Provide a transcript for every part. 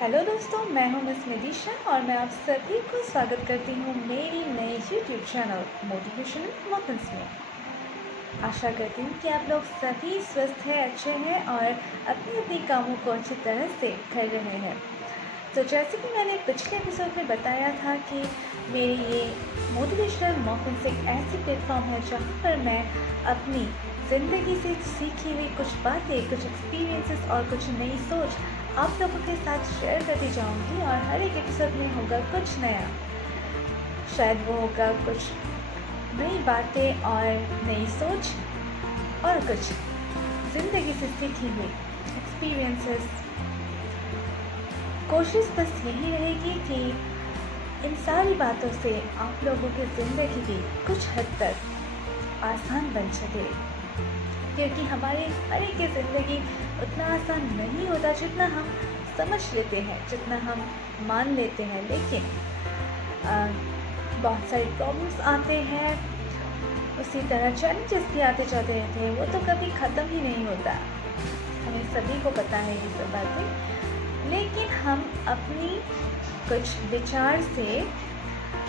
Hello दोस्तों, मैं हूं मिस निदिशा और मैं आप सभी को स्वागत करती हूं मेरी नई यूट्यूब चैनल मोटिवेशनल मोमेंट्स में। आशा करती हूं कि आप लोग सभी स्वस्थ हैं, अच्छे हैं और अपने अपने कामों को अच्छी तरह से कर रहे हैं। तो जैसे कि मैंने पिछले एपिसोड में बताया था कि मेरी ये मोटिवेशनल मोमेंट्स एक ऐसी प्लेटफॉर्म है जहाँ पर मैं अपनी ज़िंदगी से सीखी हुई कुछ बातें, कुछ एक्सपीरियंसेस और कुछ नई सोच आप लोगों के साथ शेयर करती जाऊंगी और हर एक एपिसोड में होगा कुछ नया। शायद वो होगा कुछ नई बातें और नई सोच और कुछ ज़िंदगी से सीखी हुई एक्सपीरियंसेस। कोशिश बस यही रहेगी कि इन सारी बातों से आप लोगों की ज़िंदगी भी कुछ हद तक आसान बन सके, क्योंकि हमारी हर एक की ज़िंदगी उतना आसान नहीं होता जितना हम समझ लेते हैं, जितना हम मान लेते हैं। लेकिन बहुत सारे प्रॉब्लम्स आते हैं, उसी तरह चैलेंजेस भी आते जाते रहते हैं, वो तो कभी ख़त्म ही नहीं होता। हमें सभी को पता है ये सब बातें, लेकिन हम अपनी कुछ विचार से,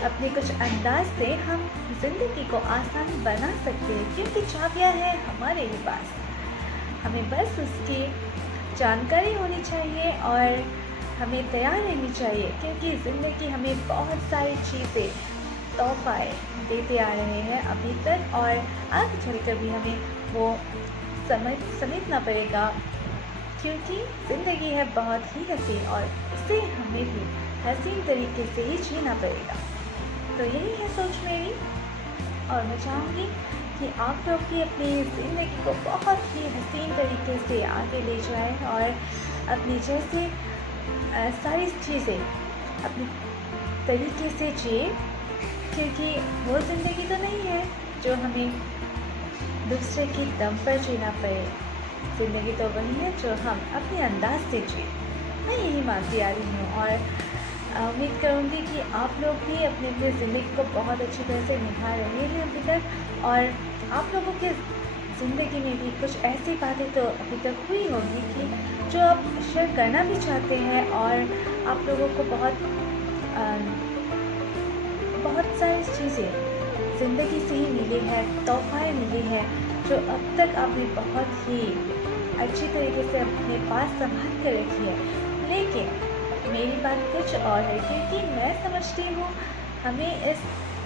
अपने कुछ अंदाज से हम ज़िंदगी को आसान बना सकते हैं, क्योंकि चाबियाँ हैं हमारे ही पास। हमें बस उसकी जानकारी होनी चाहिए और हमें तैयार रहनी चाहिए, क्योंकि ज़िंदगी हमें बहुत सारी चीज़ें, तोहफ़े देते आ रहे हैं अभी तक, और आगे चलकर भी हमें वो समेटना पड़ेगा, क्योंकि ज़िंदगी है बहुत ही हसीन और इसे हमें भी हसीन तरीके से ही जीना पड़ेगा। तो यही है सोच मेरी, और मैं चाहूँगी कि आप लोग भी अपनी ज़िंदगी को बहुत ही हसीन तरीके से आगे ले जाएं और अपनी जैसे सारी चीज़ें अपने तरीके से जिए, क्योंकि वो ज़िंदगी तो नहीं है जो हमें दूसरे की दम पर जीना पड़े। ज़िंदगी तो वही है जो हम अपने अंदाज से जिए। मैं यही मानती आ रही हूँ और उम्मीद करूँगी कि आप लोग भी अपनी अपनी ज़िंदगी को बहुत अच्छी तरह से निभा रहे हैं अभी तक, और आप लोगों के ज़िंदगी में भी कुछ ऐसी बातें तो अभी तक हुई होगी कि जो आप शेयर करना भी चाहते हैं, और आप लोगों को बहुत सारी चीज़ें ज़िंदगी से ही मिली है, तोहफ़े मिली है, जो अब तक आपने बहुत ही अच्छी तरीके से अपने पास संभाल कर रखी है। लेकिन मेरी बात कुछ और है, क्योंकि मैं समझती हूँ हमें इस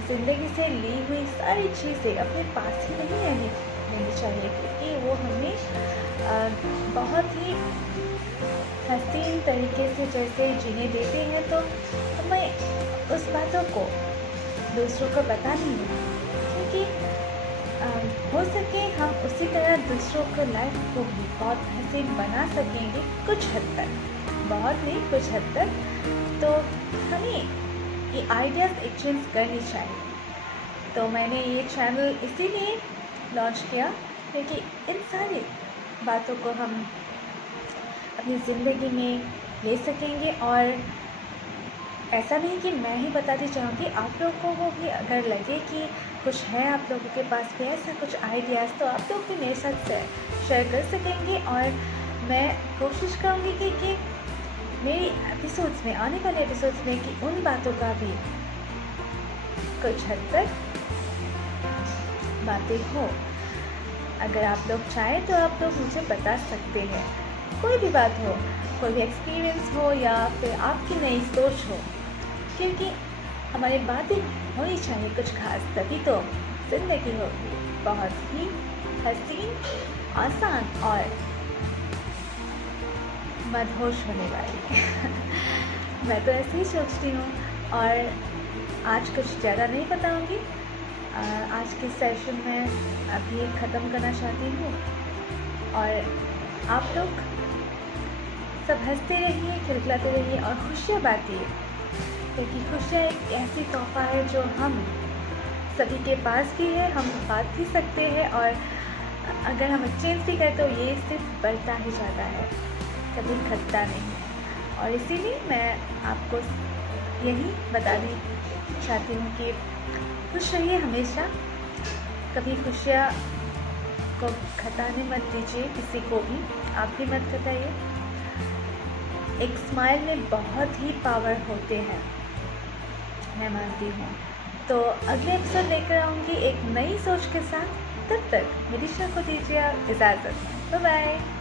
ज़िंदगी से ली हुई सारी चीज़ें अपने पास ही नहीं रहनी चाहिए, क्योंकि वो हमें बहुत ही हसीन तरीके से जैसे जीने देते हैं, तो हमें उस बातों को दूसरों को बतानी है, क्योंकि हो सके हम उसी तरह दूसरों को, लाइफ को भी बहुत हसीन बना सकेंगे कुछ हद तक, बहुत नहीं कुछ हद तक। तो हमें ये आइडियाज़ एक्सचेंज करनी चाहिए। तो मैंने ये चैनल इसीलिए लॉन्च किया, क्योंकि इन सारी बातों को हम अपनी ज़िंदगी में ले सकेंगे। और ऐसा नहीं कि मैं ही बताती जाऊँगी, आप लोगों को भी अगर लगे कि कुछ है आप लोगों के पास भी ऐसा कुछ आइडियाज़, तो आप लोग भी मेरे साथ शेयर कर सकेंगे। और मैं कोशिश करूँगी कि मेरी एपिसोड्स में, आने वाले एपिसोड्स में, कि उन बातों का भी कुछ हद तक बातें हो। अगर आप लोग चाहें तो आप लोग मुझे बता सकते हैं, कोई भी बात हो, कोई भी एक्सपीरियंस हो या फिर आपकी नई सोच हो, क्योंकि हमारी बातें होनी चाहिए कुछ खास, तभी तो ज़िंदगी होगी बहुत ही हसीन, आसान और मदहोश होने वाली। मैं तो ऐसे ही सोचती हूँ, और आज कुछ ज़्यादा नहीं बताऊँगी। आज के सेशन में अभी ख़त्म करना चाहती हूँ, और आप लोग सब हंसते रहिए, खिलखिलाते रहिए और खुशियाँ बांटिए, क्योंकि खुशियाँ एक ऐसी तोहफ़ा है जो हम सभी के पास भी है, हम बांट भी सकते हैं, और अगर हम एक्सचेंज भी करें तो ये सिर्फ बढ़ता ही जाता है, कभी घटता नहीं। और इसीलिए मैं आपको यही बताना चाहती हूँ कि खुश रहिए हमेशा, कभी खुशियाँ को घटाने मत दीजिए किसी को भी, आप भी मत घटाइए। एक स्माइल में बहुत ही पावर होते हैं, मैं मानती हूँ। तो अगले एपिसोड लेकर आऊँगी एक नई सोच के साथ। तब तक मेरी शो को दीजिए इजाज़त। Bye bye.